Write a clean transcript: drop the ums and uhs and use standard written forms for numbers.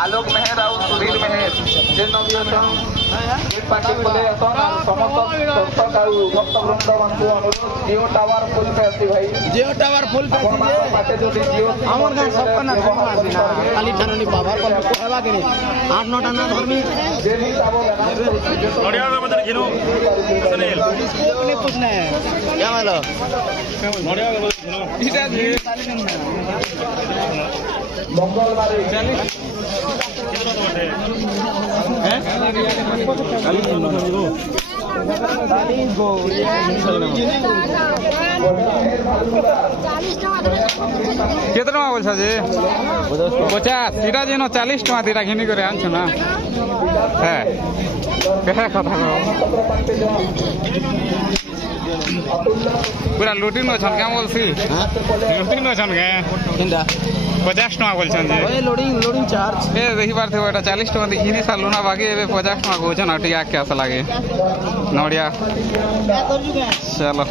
आलोक मेहर और सुधीर मेहर जे नबी अछन एक पार्टी बोले असन समस्त दर्शक और भक्त वृंद मानकु अनुरोध जियो टावर फुल पे आसी भाई जियो टावर फुल पे आसी जे पाटे जो जियो हमर गांव सब कना खाली ठाननी पावर पर हेबा के 8-9 टाना धर्मी जे भी आबो बढ़िया बदल घिनो सुनील नहीं पूछना है क्या मतलब बढ़िया बदल घिनो इटा मंगलवार हैं केते टका बोल जे 50 इटा जेनो 40 टका दिरा घिनी करे आनछ ना है कहे कथा पूरा लूटिंग न छन क्या बोलसी लूटिंग न छन के किंदा 50 टका बोल छन जे ओए लोडिंग चार्ज ए देखि बार थे एटा 40 टका देखि साल लुना बाकी एबे 50 टका को छन अटिया के आस लागे नोडिया चलो